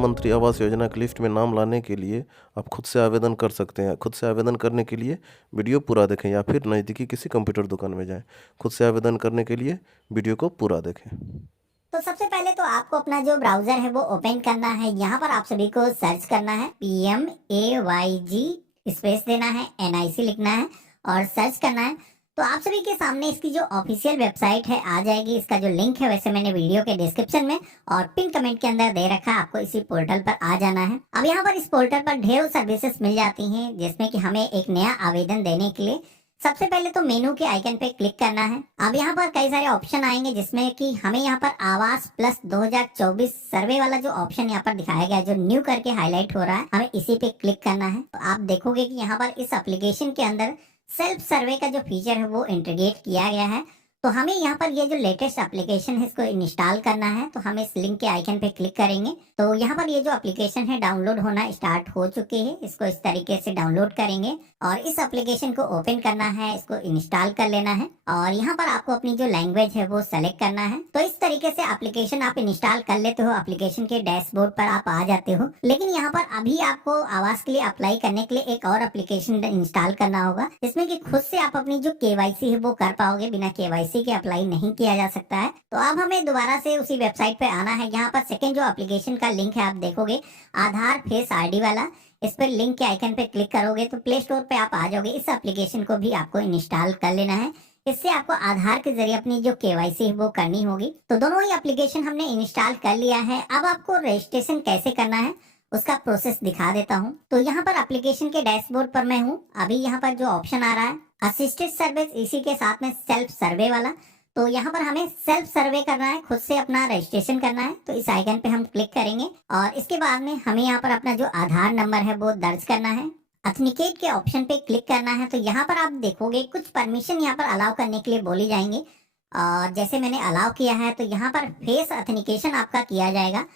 प्रधानमंत्री आवास योजना की लिस्ट में नाम लाने के लिए आप खुद से आवेदन कर सकते हैं। खुद से आवेदन करने के लिए वीडियो पूरा देखें या फिर नज़दीकी किसी कंप्यूटर दुकान में जाएं। खुद से आवेदन करने के लिए वीडियो को पूरा देखें। तो सबसे पहले तो आपको अपना जो ब्राउजर है वो ओपन करना है। यहाँ पर आप सभी को सर्च करना है PMAYG स्पेस देना है, NIC लिखना है और सर्च करना है। तो आप सभी के सामने इसकी जो ऑफिशियल वेबसाइट है आ जाएगी। इसका जो लिंक है वैसे मैंने वीडियो के डिस्क्रिप्शन में और पिन कमेंट के अंदर दे रखा है। आपको इसी पोर्टल पर आ जाना है। अब यहाँ पर इस पोर्टल पर ढेरों सर्विसेज मिल जाती हैं, जिसमें कि हमें एक नया आवेदन देने के लिए सबसे पहले तो मेनू के आइकन पे क्लिक करना है। अब यहाँ पर कई सारे ऑप्शन आएंगे, जिसमें कि हमें यहाँ पर आवास प्लस 2024 सर्वे वाला जो ऑप्शन यहाँ पर दिखाया गया है, जो न्यू करके हाईलाइट हो रहा है, हमें इसी पे क्लिक करना है। तो आप देखोगे कि यहाँ पर इस एप्लीकेशन के अंदर सेल्फ सर्वे का जो फीचर है वो इंटीग्रेट किया गया है। तो हमें यहाँ पर ये जो लेटेस्ट एप्लीकेशन है इसको इंस्टॉल करना है। तो हम इस लिंक के आइकन पे क्लिक करेंगे तो यहाँ पर ये जो एप्लीकेशन है डाउनलोड होना स्टार्ट हो चुकी है। इसको इस तरीके से डाउनलोड करेंगे और इस एप्लीकेशन को ओपन करना है, इसको इंस्टॉल कर लेना है और यहाँ पर आपको अपनी जो लैंग्वेज है वो सेलेक्ट करना है। तो इस तरीके से एप्लीकेशन आप इंस्टॉल कर लेते हो, एप्लीकेशन के डैशबोर्ड पर आप आ जाते हो। लेकिन यहाँ पर अभी आपको आवास के लिए अप्लाई करने के लिए एक और एप्लीकेशन इंस्टॉल करना होगा, जिसमें कि खुद से आप अपनी जो KYC है वो कर पाओगे। बिना KYC के अप्लाई नहीं किया जा सकता है। तो अब हमें दोबारा से उसी वेबसाइट पे आना है। यहाँ पर सेकंड जो एप्लीकेशन का लिंक है आप देखोगे आधार फेस ID वाला, इस पर लिंक के आइकन पे क्लिक करोगे तो प्ले स्टोर पे आप आ जाओगे। इस एप्लीकेशन को भी आपको इंस्टॉल कर लेना है। इससे आपको आधार के जरिए अपनी जो KYC है वो करनी होगी। तो दोनों ही एप्लीकेशन हमने इंस्टॉल कर लिया है। अब आपको रजिस्ट्रेशन कैसे करना है उसका प्रोसेस दिखा देता हूँ। तो यहाँ पर एप्लीकेशन के डैशबोर्ड पर मैं हूँ। अभी यहाँ पर जो ऑप्शन आ रहा है असिस्टेड सर्विस, इसी के साथ में सेल्फ सर्वे वाला, तो यहाँ पर हमें सेल्फ सर्वे करना है, खुद से अपना रजिस्ट्रेशन करना है। तो इस आइकन पे हम क्लिक करेंगे और इसके बाद में हमें यहाँ पर अपना जो आधार नंबर है वो दर्ज करना है। ऑथेंटिकेट के ऑप्शन पे क्लिक करना है। तो यहाँ पर आप देखोगे कुछ परमिशन यहाँ पर अलाउ करने के लिए बोली जाएंगे और जैसे मैंने अलाउ किया है तो यहाँ पर फेस ऑथेंटिकेशन आपका किया जाएगा।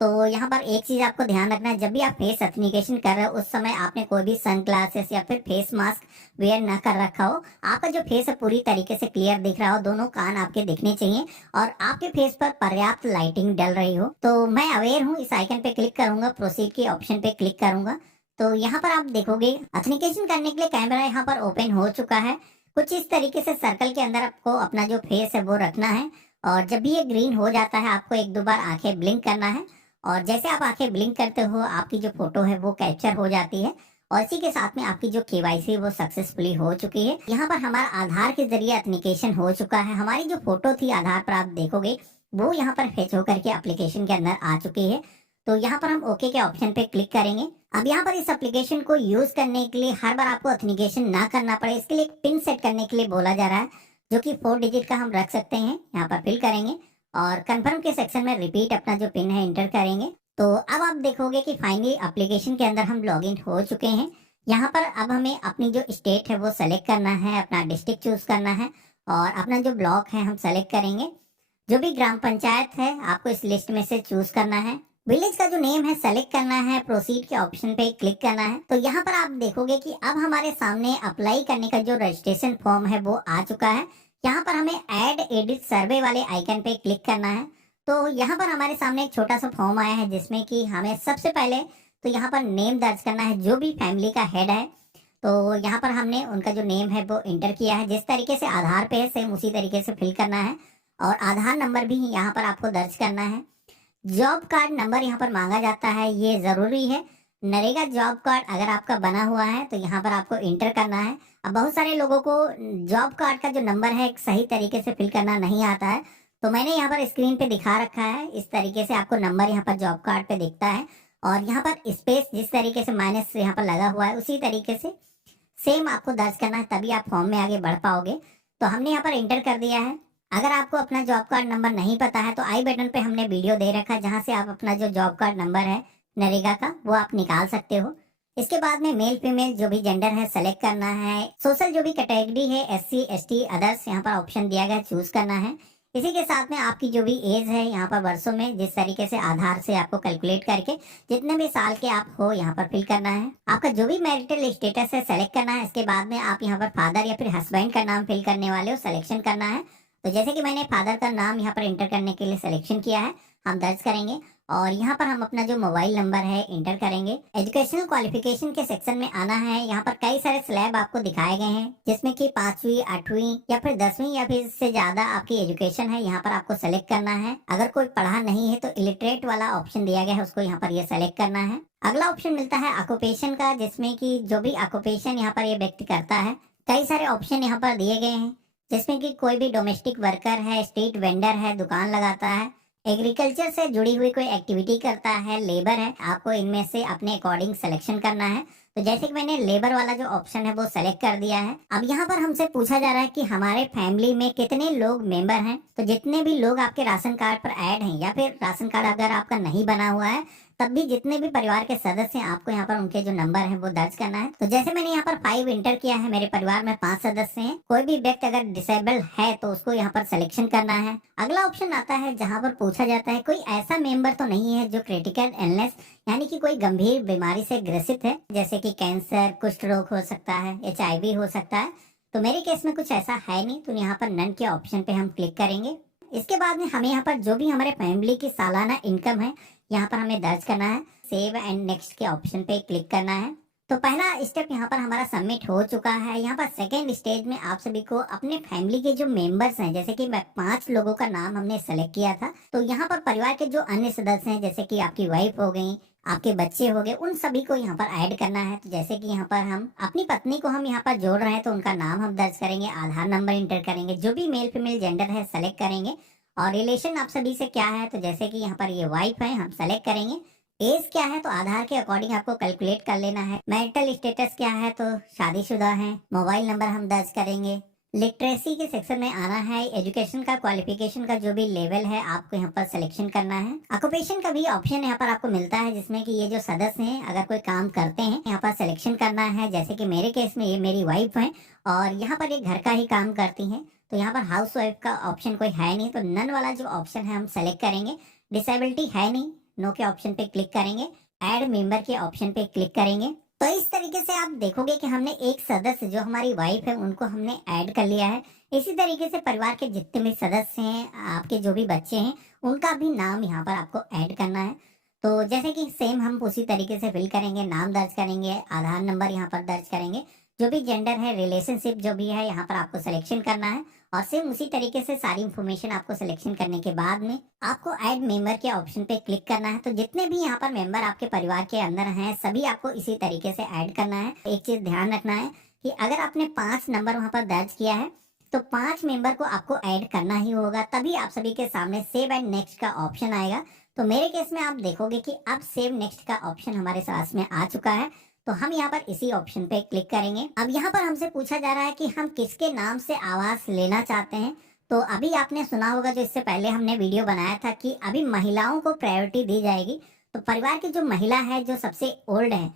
तो यहाँ पर एक चीज आपको ध्यान रखना है, जब भी आप फेस ऑथेंटिकेशन कर रहे हो उस समय आपने कोई भी सन ग्लासेस या फिर फेस मास्क वेयर ना कर रखा हो। आपका जो फेस है पूरी तरीके से क्लियर दिख रहा हो, दोनों कान आपके दिखने चाहिए और आपके फेस पर पर्याप्त लाइटिंग डल रही हो। तो मैं अवेयर हूँ, इस आइकन पे क्लिक करूंगा, प्रोसीड के ऑप्शन पे क्लिक करूंगा। तो यहाँ पर आप देखोगे ऑथेंटिकेशन करने के लिए कैमरा यहाँ पर ओपन हो चुका है। कुछ इस तरीके से सर्कल के अंदर आपको अपना जो फेस है वो रखना है और जब भी ये ग्रीन हो जाता है आपको एक दो बार आंखें ब्लिंक करना है और जैसे आप आंखें ब्लिंक करते हो आपकी जो फोटो है वो कैप्चर हो जाती है और इसी के साथ में आपकी जो KYC वो सक्सेसफुली हो चुकी है। यहाँ पर हमारा आधार के जरिए एप्लीकेशन हो चुका है। हमारी जो फोटो थी आधार पर आप देखोगे वो यहाँ पर फेच होकर के एप्लीकेशन के अंदर आ चुकी है। तो यहाँ पर हम ओके के ऑप्शन पे क्लिक करेंगे। अब यहाँ पर इस एप्लीकेशन को यूज करने के लिए हर बार आपको ऑथेंटिकेशन ना करना पड़े, इसके लिए एक पिन सेट करने के लिए बोला जा रहा है, जो कि 4 डिजिट का हम रख सकते हैं। यहाँ पर फिल करेंगे और कंफर्म के सेक्शन में रिपीट अपना जो पिन है इंटर करेंगे। तो अब आप देखोगे कि फाइनली एप्लीकेशन के अंदर हम लॉगिन हो चुके हैं। यहाँ पर अब हमें अपनी जो स्टेट है वो सेलेक्ट करना है, अपना डिस्ट्रिक्ट चूज करना है और अपना जो ब्लॉक है हम सेलेक्ट करेंगे। जो भी ग्राम पंचायत है आपको इस लिस्ट में से चूज करना है। विलेज का जो नेम है सेलेक्ट करना है, प्रोसीड के ऑप्शन पे क्लिक करना है। तो यहाँ पर आप देखोगे कि अब हमारे सामने अप्लाई करने का जो रजिस्ट्रेशन फॉर्म है वो आ चुका है। यहाँ पर हमें ऐड एडिट सर्वे वाले आइकन पे क्लिक करना है। तो यहाँ पर हमारे सामने एक छोटा सा फॉर्म आया है, जिसमें कि हमें सबसे पहले तो यहाँ पर नेम दर्ज करना है, जो भी फैमिली का हेड है। तो यहाँ पर हमने उनका जो नेम है वो इंटर किया है, जिस तरीके से आधार पे है सेम उसी तरीके से फिल करना है और आधार नंबर भी यहाँ पर आपको दर्ज करना है। जॉब कार्ड नंबर यहाँ पर मांगा जाता है, ये जरूरी है। नरेगा जॉब कार्ड अगर आपका बना हुआ है तो यहाँ पर आपको इंटर करना है। अब बहुत सारे लोगों को जॉब कार्ड का जो नंबर है सही तरीके से फिल करना नहीं आता है, तो मैंने यहाँ पर स्क्रीन पे दिखा रखा है। इस तरीके से आपको नंबर यहाँ पर जॉब कार्ड पे दिखता है और यहाँ पर स्पेस जिस तरीके से माइनस यहाँ पर लगा हुआ है उसी तरीके से सेम आपको दर्ज करना है, तभी आप फॉर्म में आगे बढ़ पाओगे। तो हमने यहाँ पर इंटर कर दिया है। अगर आपको अपना जॉब कार्ड नंबर नहीं पता है तो आई बटन पे हमने वीडियो दे रखा है, जहाँ से आप अपना जो जॉब कार्ड नंबर है नरेगा का वो आप निकाल सकते हो। इसके बाद में मेल फीमेल जो भी जेंडर है सेलेक्ट करना है। सोशल जो भी कैटेगरी है SC ST अदर्स यहाँ पर ऑप्शन दिया गया चूज करना है। इसी के साथ में आपकी जो भी एज है यहाँ पर वर्षों में जिस तरीके से आधार से आपको कैलकुलेट करके जितने भी साल के आप हो यहाँ पर फिल करना है। आपका जो भी मैरिटल स्टेटस है सेलेक्ट करना है। इसके बाद में आप यहाँ पर फादर या फिर हस्बैंड का नाम फिल करने वाले हो, सिलेक्शन करना है। तो जैसे कि मैंने फादर का नाम यहाँ पर इंटर करने के लिए सिलेक्शन किया है, हम दर्ज करेंगे और यहाँ पर हम अपना जो मोबाइल नंबर है इंटर करेंगे। एजुकेशनल क्वालिफिकेशन के सेक्शन में आना है। यहाँ पर कई सारे स्लैब आपको दिखाए गए हैं जिसमें कि 5वीं 8वीं या फिर 10वीं या फिर इससे ज्यादा आपकी एजुकेशन है, यहाँ पर आपको सेलेक्ट करना है। अगर कोई पढ़ा नहीं है तो इलिटरेट वाला ऑप्शन दिया गया है, उसको यहाँ पर ये सेलेक्ट करना है। अगला ऑप्शन मिलता है ऑक्यूपेशन का, जिसमें कि जो भी ऑक्यूपेशन यहाँ पर ये व्यक्ति करता है, कई सारे ऑप्शन यहाँ पर दिए गए हैं जिसमें कि कोई भी डोमेस्टिक वर्कर है, स्ट्रीट वेंडर है, दुकान लगाता है, एग्रीकल्चर से जुड़ी हुई कोई एक्टिविटी करता है, लेबर है। आपको इनमें से अपने अकॉर्डिंग सिलेक्शन करना है। तो जैसे कि मैंने लेबर वाला जो ऑप्शन है वो सेलेक्ट कर दिया है। अब यहाँ पर हमसे पूछा जा रहा है कि हमारे फैमिली में कितने लोग मेंबर हैं। तो जितने भी लोग आपके राशन कार्ड पर ऐड हैं या फिर राशन कार्ड अगर आपका नहीं बना हुआ है तब भी जितने भी परिवार के सदस्य हैं आपको यहाँ पर उनके जो नंबर है वो दर्ज करना है। तो जैसे मैंने यहाँ पर 5 इंटर किया है, मेरे परिवार में 5 सदस्य हैं। कोई भी व्यक्ति अगर डिसेबल है तो उसको यहाँ पर सिलेक्शन करना है। अगला ऑप्शन आता है जहाँ पर पूछा जाता है कोई ऐसा मेंबर तो नहीं है जो क्रिटिकल इलनेस यानी कि कोई गंभीर बीमारी से ग्रसित है, जैसे कि कैंसर, कुष्ठ रोग हो सकता है, HIV हो सकता है। तो मेरे केस में कुछ ऐसा है नहीं, तो यहाँ पर नन के ऑप्शन पे हम क्लिक करेंगे। इसके बाद में हमें यहाँ पर जो भी हमारे फैमिली की सालाना इनकम है यहाँ पर हमें दर्ज करना है। सेव एंड नेक्स्ट के ऑप्शन पे क्लिक करना है। तो पहला स्टेप यहाँ पर हमारा सबमिट हो चुका है। यहाँ पर सेकेंड स्टेज में आप सभी को अपने फैमिली के जो मेंबर्स हैं, जैसे कि 5 लोगों का नाम हमने सेलेक्ट किया था, तो यहाँ पर परिवार के जो अन्य सदस्य हैं जैसे कि आपकी वाइफ हो गई, आपके बच्चे हो गए, उन सभी को यहाँ पर ऐड करना है। तो जैसे कि यहाँ पर हम अपनी पत्नी को हम यहाँ पर जोड़ रहे हैं तो उनका नाम हम दर्ज करेंगे, आधार नंबर इंटर करेंगे, जो भी मेल फीमेल जेंडर है सेलेक्ट करेंगे और रिलेशन आप सभी से क्या है। तो जैसे कि यहाँ पर ये वाइफ है, हम सेलेक्ट करेंगे। एज क्या है तो आधार के अकॉर्डिंग आपको कैलकुलेट कर लेना है। मैरिटल स्टेटस क्या है तो शादीशुदा है। मोबाइल नंबर हम दर्ज करेंगे। लिटरेसी के सेक्शन में आना है। एजुकेशन का क्वालिफिकेशन का जो भी लेवल है आपको यहाँ पर सिलेक्शन करना है। ऑक्यूपेशन का भी ऑप्शन यहाँ पर आपको मिलता है जिसमें कि ये जो सदस्य हैं अगर कोई काम करते हैं यहाँ पर सिलेक्शन करना है। जैसे कि मेरे केस में ये मेरी वाइफ है और यहाँ पर ये घर का ही काम करती हैं, तो यहाँ पर हाउस वाइफ का ऑप्शन कोई है नहीं, तो नन वाला जो ऑप्शन है हम सेलेक्ट करेंगे। डिसेबिलिटी है नहीं, नो के ऑप्शन पे क्लिक करेंगे। ऐड मेंबर के ऑप्शन पे क्लिक करेंगे। तो इस तरीके से आप देखोगे कि हमने एक सदस्य जो हमारी वाइफ है उनको हमने ऐड कर लिया है। इसी तरीके से परिवार के जितने भी सदस्य हैं, आपके जो भी बच्चे हैं, उनका भी नाम यहाँ पर आपको ऐड करना है। तो जैसे कि सेम हम उसी तरीके से फिल करेंगे, नाम दर्ज करेंगे, आधार नंबर यहाँ पर दर्ज करेंगे, जो भी जेंडर है, रिलेशनशिप जो भी है यहाँ पर आपको सिलेक्शन करना है और सेम उसी तरीके से सारी इंफॉर्मेशन आपको सिलेक्शन करने के बाद में आपको ऐड मेंबर के ऑप्शन पे क्लिक करना है। तो जितने भी यहाँ पर मेंबर आपके परिवार के अंदर हैं सभी आपको इसी तरीके से ऐड करना है। एक चीज ध्यान रखना है कि अगर आपने 5 नंबर वहाँ पर दर्ज किया है तो 5 मेंबर को आपको ऐड करना ही होगा, तभी आप सभी के सामने सेव एंड नेक्स्ट का ऑप्शन आएगा। तो मेरे केस में आप देखोगे कि अब सेव नेक्स्ट का ऑप्शन हमारे साथ में आ चुका है, तो हम यहाँ पर इसी ऑप्शन पे क्लिक करेंगे। अब यहाँ पर हमसे पूछा जा रहा है कि हम किसके नाम से आवास लेना चाहते हैं। तो अभी आपने सुना होगा जो इससे पहले हमने वीडियो बनाया था कि अभी महिलाओं को प्रायोरिटी दी जाएगी। तो परिवार की जो महिला है जो सबसे ओल्ड है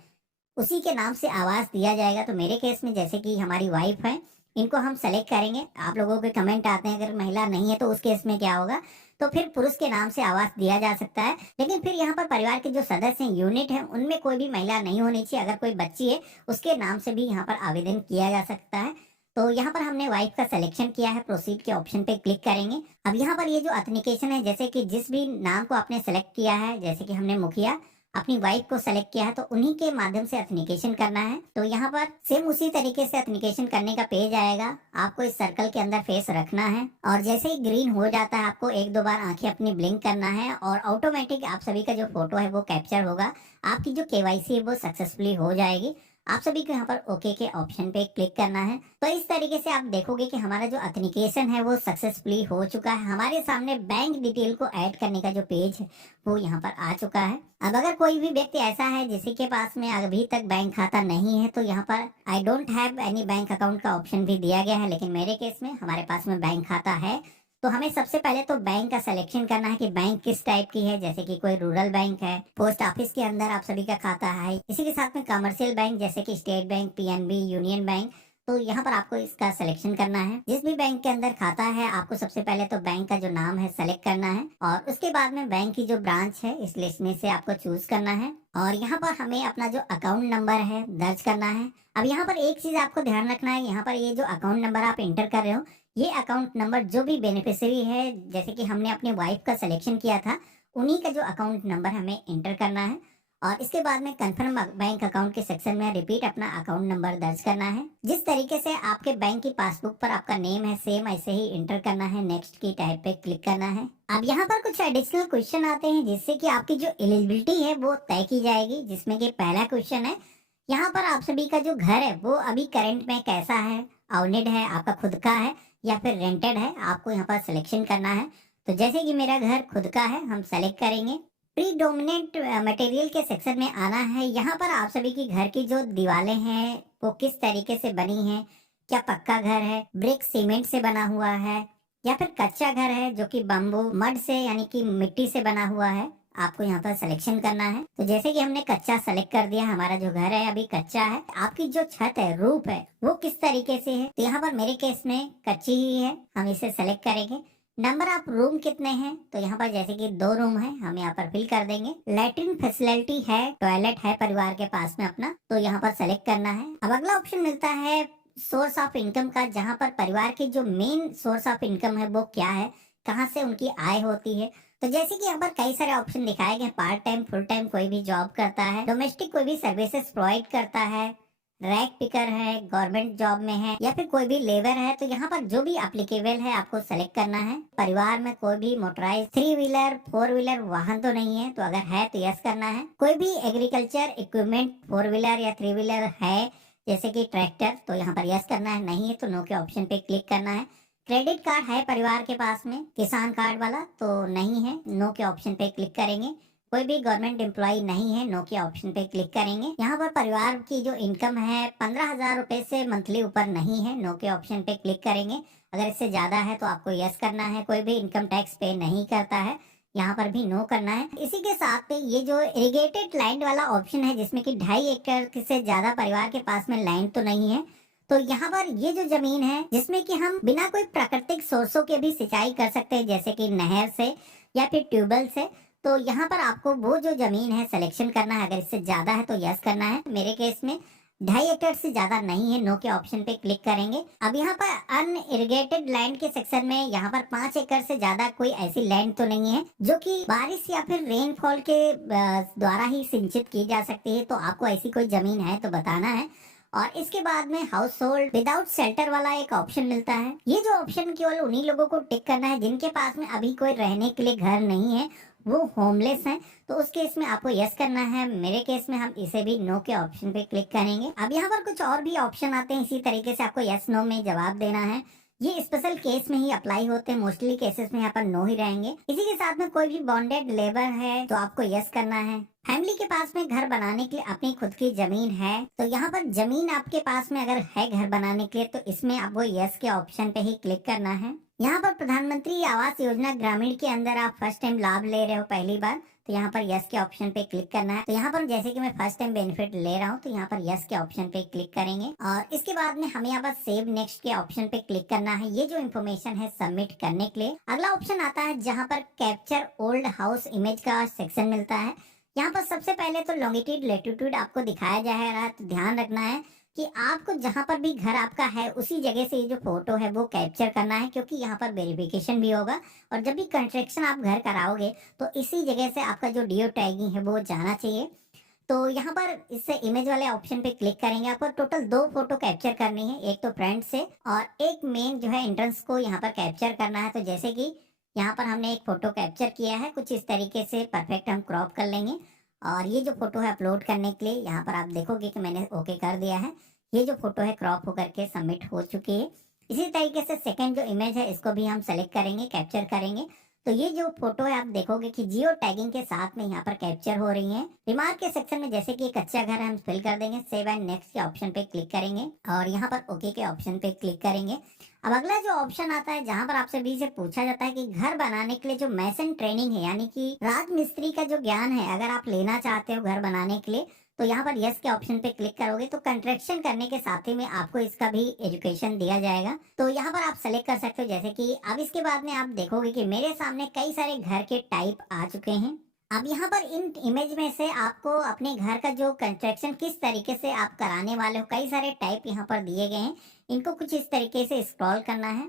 उसी के नाम से आवास दिया जाएगा। तो मेरे केस में जैसे कि हमारी वाइफ है, इनको हम सेलेक्ट करेंगे। आप लोगों के कमेंट आते हैं अगर महिला नहीं है तो उस केस में क्या होगा, तो फिर पुरुष के नाम से आवास दिया जा सकता है। लेकिन फिर यहाँ पर परिवार के जो सदस्य हैं, यूनिट है, उनमें कोई भी महिला नहीं होनी चाहिए। अगर कोई बच्ची है उसके नाम से भी यहाँ पर आवेदन किया जा सकता है। तो यहाँ पर हमने वाइफ का सिलेक्शन किया है, प्रोसीड के ऑप्शन पे क्लिक करेंगे। अब यहाँ पर ये जो ऑथेंटिकेशन है, जैसे कि जिस भी नाम को आपने सेलेक्ट किया है, जैसे कि हमने मुखिया अपनी वाइफ को सेलेक्ट किया है तो उन्हीं के माध्यम से ऑथेंटिकेशन करना है। तो यहाँ पर सेम उसी तरीके से ऑथेंटिकेशन करने का पेज आएगा। आपको इस सर्कल के अंदर फेस रखना है और जैसे ही ग्रीन हो जाता है आपको 1-2 बार आंखें अपनी ब्लिंक करना है और ऑटोमेटिक आप सभी का जो फोटो है वो कैप्चर होगा। आपकी जो KYC है वो सक्सेसफुली हो जाएगी। आप सभी को यहाँ पर ओके के ऑप्शन पे क्लिक करना है। तो इस तरीके से आप देखोगे कि हमारा जो ऑथेंटिकेशन है वो सक्सेसफुली हो चुका है। हमारे सामने बैंक डिटेल को ऐड करने का जो पेज है वो यहाँ पर आ चुका है। अब अगर कोई भी व्यक्ति ऐसा है जिसके के पास में अभी तक बैंक खाता नहीं है तो यहाँ पर I don't have any bank account का ऑप्शन भी दिया गया है, लेकिन मेरे केस में हमारे पास में बैंक खाता है। तो हमें सबसे पहले तो बैंक का सिलेक्शन करना है कि बैंक किस टाइप की है, जैसे कि कोई रूरल बैंक है, पोस्ट ऑफिस के अंदर आप सभी का खाता है, इसी के साथ में कमर्शियल बैंक जैसे कि state bank, PNB, union bank. तो यहाँ पर आपको इसका सिलेक्शन करना है। जिस भी बैंक के अंदर खाता है आपको सबसे पहले तो बैंक का जो नाम है सेलेक्ट करना है और उसके बाद में बैंक की जो ब्रांच है इस लिस्ट में से आपको चूज करना है और यहाँ पर हमें अपना जो अकाउंट नंबर है दर्ज करना है। अब यहाँ पर एक चीज आपको ध्यान रखना है, यहाँ पर ये जो अकाउंट नंबर आप इंटर कर रहे हो ये अकाउंट नंबर जो भी बेनिफिशियरी है, जैसे कि हमने अपने वाइफ का सिलेक्शन किया था उन्हीं का जो अकाउंट नंबर हमें एंटर करना है और इसके बाद में कंफर्म बैंक अकाउंट के सेक्शन में रिपीट अपना अकाउंट नंबर दर्ज करना है। जिस तरीके से आपके बैंक की पासबुक पर आपका नेम है सेम ऐसे ही एंटर करना है। नेक्स्ट की टाइप पे क्लिक करना है। अब यहाँ पर कुछ एडिशनल क्वेश्चन आते हैं जिससे कि आपकी जो एलिजिबिलिटी है वो तय की जाएगी, जिसमें कि पहला क्वेश्चन है यहाँ पर आप सभी का जो घर है वो अभी करंट में कैसा है, ओनेड है, आपका खुद का है या फिर रेंटेड है, आपको यहाँ पर सिलेक्शन करना है। तो जैसे कि मेरा घर खुद का है, हम सेलेक्ट करेंगे। प्रीडोमिनेंट मटेरियल के सेक्शन में आना है। यहाँ पर आप सभी की घर की जो दीवारें हैं वो किस तरीके से बनी है, क्या पक्का घर है, ब्रिक सीमेंट से बना हुआ है या फिर कच्चा घर है जो कि बम्बू मड से यानी कि मिट्टी से बना हुआ है, आपको यहाँ पर सिलेक्शन करना है। तो जैसे कि हमने कच्चा सेलेक्ट कर दिया, हमारा जो घर है अभी कच्चा है। आपकी जो छत है, रूफ है, वो किस तरीके से है, तो यहाँ पर मेरे केस में कच्ची ही है, हम इसे सेलेक्ट करेंगे। नंबर ऑफ रूम कितने हैं, तो यहाँ पर जैसे कि 2 रूम है, हम यहाँ पर फिल कर देंगे। लैट्रिन फैसिलिटी है, टॉयलेट है परिवार के पास में अपना, तो यहाँ पर सेलेक्ट करना है। अब अगला ऑप्शन मिलता है सोर्स ऑफ इनकम का, जहाँ पर परिवार की जो मेन सोर्स ऑफ इनकम है वो क्या है, कहाँ से उनकी आय होती है। तो जैसे कि यहाँ पर कई सारे ऑप्शन दिखाए गए, पार्ट टाइम, फुल टाइम, कोई भी जॉब करता है, डोमेस्टिक कोई भी सर्विसेज प्रोवाइड करता है, रैक पिकर है, गवर्नमेंट जॉब में है या फिर कोई भी लेबर है। तो यहाँ पर जो भी एप्लीकेबल है आपको सेलेक्ट करना है। परिवार में कोई भी मोटराइज 3 व्हीलर 4 व्हीलर वाहन तो नहीं है, तो अगर है तो यस करना है। कोई भी एग्रीकल्चर इक्विपमेंट 4 व्हीलर या 3 व्हीलर है जैसे कि ट्रैक्टर, तो यहाँ पर यस करना है। नहीं है तो नो के ऑप्शन पे क्लिक करना है। क्रेडिट कार्ड है परिवार के पास में, किसान कार्ड वाला, तो नहीं है, नो के ऑप्शन पे क्लिक करेंगे। कोई भी गवर्नमेंट एम्प्लॉय नहीं है, नो के ऑप्शन पे क्लिक करेंगे। यहाँ पर परिवार की जो इनकम है 15,000 रुपए से मंथली ऊपर नहीं है, नो के ऑप्शन पे क्लिक करेंगे। अगर इससे ज्यादा है तो आपको यस करना है। कोई भी इनकम टैक्स पे नहीं करता है, यहाँ पर भी नो करना है। इसी के साथ में ये जो इरिगेटेड लैंड वाला ऑप्शन है जिसमें कि 2.5 एकड़ से ज्यादा परिवार के पास में लैंड तो नहीं है, तो यहाँ पर ये जो जमीन है जिसमें कि हम बिना कोई प्राकृतिक सोर्सों के भी सिंचाई कर सकते हैं जैसे कि नहर से या फिर ट्यूबवेल से, तो यहाँ पर आपको वो जो जमीन है सिलेक्शन करना है। अगर इससे ज्यादा है तो यस करना है। मेरे केस में 2.5 एकड़ से ज्यादा नहीं है, नो के ऑप्शन पे क्लिक करेंगे। अब यहाँ पर अनइरिगेटेड लैंड के सेक्शन में यहाँ पर 5 एकड़ से ज्यादा कोई ऐसी लैंड तो नहीं है जो कि बारिश या फिर रेनफॉल के द्वारा ही सिंचित की जा सकती है, तो आपको ऐसी कोई जमीन है तो बताना है। और इसके बाद में हाउस होल्ड विदाउट शेल्टर वाला एक ऑप्शन मिलता है। ये जो ऑप्शन केवल उन्हीं लोगों को टिक करना है जिनके पास में अभी कोई रहने के लिए घर नहीं है, वो होमलेस हैं, तो उस केस में आपको यस करना है। मेरे केस में हम इसे भी नो के ऑप्शन पे क्लिक करेंगे। अब यहाँ पर कुछ और भी ऑप्शन आते हैं, इसी तरीके से आपको यस नो में जवाब देना है। ये स्पेशल केस में ही अप्लाई होते हैं, मोस्टली केसेस में यहाँ पर नो ही रहेंगे। इसी के साथ में कोई भी बॉन्डेड लेबर है तो आपको यस करना है। फैमिली के पास में घर बनाने के लिए अपनी खुद की जमीन है, तो यहाँ पर जमीन आपके पास में अगर है घर बनाने के लिए तो इसमें आपको यस के ऑप्शन पे ही क्लिक करना है। यहाँ पर प्रधानमंत्री आवास योजना ग्रामीण के अंदर आप फर्स्ट टाइम लाभ ले रहे हो पहली बार, तो यहाँ पर यस के ऑप्शन पे क्लिक करना है। तो यहाँ पर जैसे कि मैं फर्स्ट टाइम बेनिफिट ले रहा हूँ तो यहाँ पर यस के ऑप्शन पे क्लिक करेंगे और इसके बाद में हमें यहाँ पर सेव नेक्स्ट के ऑप्शन पे क्लिक करना है। ये जो इन्फॉर्मेशन है सबमिट करने के लिए अगला ऑप्शन आता है जहाँ पर कैप्चर ओल्ड हाउस इमेज का सेक्शन मिलता है। यहाँ पर सबसे पहले तो लॉन्गिट्यूड लैटिट्यूड आपको दिखाया जाएगा, तो ध्यान रखना है कि आपको जहां पर भी घर आपका है उसी जगह से ये जो फोटो है वो कैप्चर करना है, क्योंकि यहाँ पर वेरिफिकेशन भी होगा और जब भी कंस्ट्रक्शन आप घर कराओगे तो इसी जगह से आपका जो जियो टैगिंग है वो जाना चाहिए। तो यहाँ पर इससे इमेज वाले ऑप्शन पे क्लिक करेंगे। आपको टोटल 2 फोटो कैप्चर करनी है, एक तो फ्रंट से और एक मेन जो है एंट्रेंस को यहाँ पर कैप्चर करना है। तो जैसे कि यहाँ पर हमने एक फोटो कैप्चर किया है, कुछ इस तरीके से परफेक्ट हम क्रॉप कर लेंगे और ये जो फोटो है अपलोड करने के लिए यहाँ पर आप देखोगे कि मैंने ओके कर दिया है। ये जो फोटो है क्रॉप होकर के सबमिट हो चुकी है। इसी तरीके से सेकंड जो इमेज है इसको भी हम सेलेक्ट करेंगे, कैप्चर करेंगे। तो ये जो फोटो है आप देखोगे कि जियो टैगिंग के साथ में यहाँ पर कैप्चर हो रही है। रिमार्क के सेक्शन में जैसे कि कच्चा घर है हम फिल कर देंगे, सेव एंड नेक्स्ट के ऑप्शन पे क्लिक करेंगे और यहाँ पर ओके के ऑप्शन पे क्लिक करेंगे। अब अगला जो ऑप्शन आता है जहाँ पर आपसे भी से पूछा जाता है कि घर बनाने के लिए जो मैसन ट्रेनिंग है यानी कि राजमिस्त्री का जो ज्ञान है अगर आप लेना चाहते हो घर बनाने के लिए, तो यहाँ पर यस के ऑप्शन पे क्लिक करोगे तो कंस्ट्रक्शन करने के साथ ही में आपको इसका भी एजुकेशन दिया जाएगा। तो यहाँ पर आप सेलेक्ट कर सकते हो जैसे कि अब इसके बाद में आप देखोगे कि मेरे सामने कई सारे घर के टाइप आ चुके हैं। अब यहाँ पर इन इमेज में से आपको अपने घर का जो कंस्ट्रक्शन किस तरीके से आप कराने वाले हो, कई सारे टाइप यहाँ पर दिए गए हैं, इनको कुछ इस तरीके से स्क्रॉल करना है।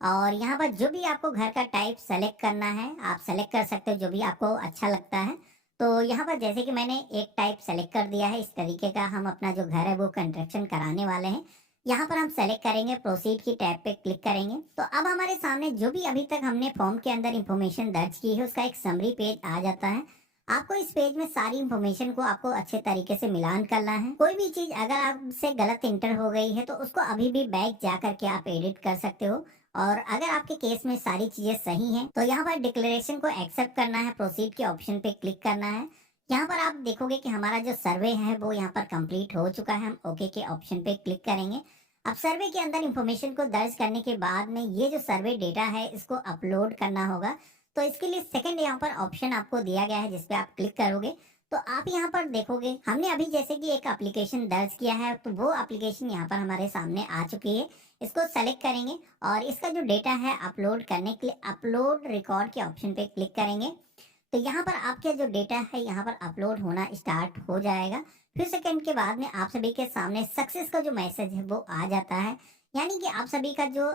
और यहाँ पर जो भी आपको घर का टाइप सेलेक्ट करना है आप सेलेक्ट कर सकते हो, जो भी आपको अच्छा लगता है। तो यहाँ पर जैसे कि मैंने एक टाइप सेलेक्ट कर दिया है, इस तरीके का हम अपना जो घर है वो कंस्ट्रक्शन कराने वाले हैं। यहाँ पर हम सेलेक्ट करेंगे, प्रोसीड की टैब पे क्लिक करेंगे। तो अब हमारे सामने जो भी अभी तक हमने फॉर्म के अंदर इंफॉर्मेशन दर्ज की है उसका एक समरी पेज आ जाता है। आपको इस पेज में सारी इंफॉर्मेशन को आपको अच्छे तरीके से मिलान करना है। कोई भी चीज अगर आपसे गलत इंटर हो गई है तो उसको अभी भी बैक जा करके आप एडिट कर सकते हो। और अगर आपके केस में सारी चीजें सही हैं तो यहाँ पर डिक्लेरेशन को एक्सेप्ट करना है, प्रोसीड के ऑप्शन पे क्लिक करना है। यहाँ पर आप देखोगे कि हमारा जो सर्वे है वो यहाँ पर कंप्लीट हो चुका है। हम ओके के ऑप्शन पे क्लिक करेंगे। अब सर्वे के अंदर इंफॉर्मेशन को दर्ज करने के बाद में ये जो सर्वे डेटा है इसको अपलोड करना होगा। तो इसके लिए सेकंड यहाँ पर ऑप्शन आपको दिया गया है जिस पे आप क्लिक करोगे तो आप यहाँ पर देखोगे हमने अभी जैसे कि एक एप्लीकेशन दर्ज किया है तो वो एप्लीकेशन यहाँ पर हमारे सामने आ चुकी है। इसको सेलेक्ट करेंगे और इसका जो डेटा है अपलोड करने के लिए अपलोड रिकॉर्ड के ऑप्शन पे क्लिक करेंगे। तो यहाँ पर आपका जो डेटा है यहाँ पर अपलोड होना स्टार्ट हो जाएगा। फिर सेकंड के बाद में आप सभी के सामने सक्सेस का जो मैसेज है वो आ जाता है, यानी कि आप सभी का जो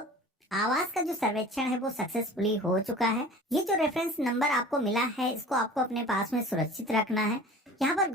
आवाज का जो सर्वेक्षण है वो सक्सेसफुली हो चुका है। ये जो रेफरेंस नंबर आपको मिला है इसको आपको अपने पास में सुरक्षित रखना है। यहाँ पर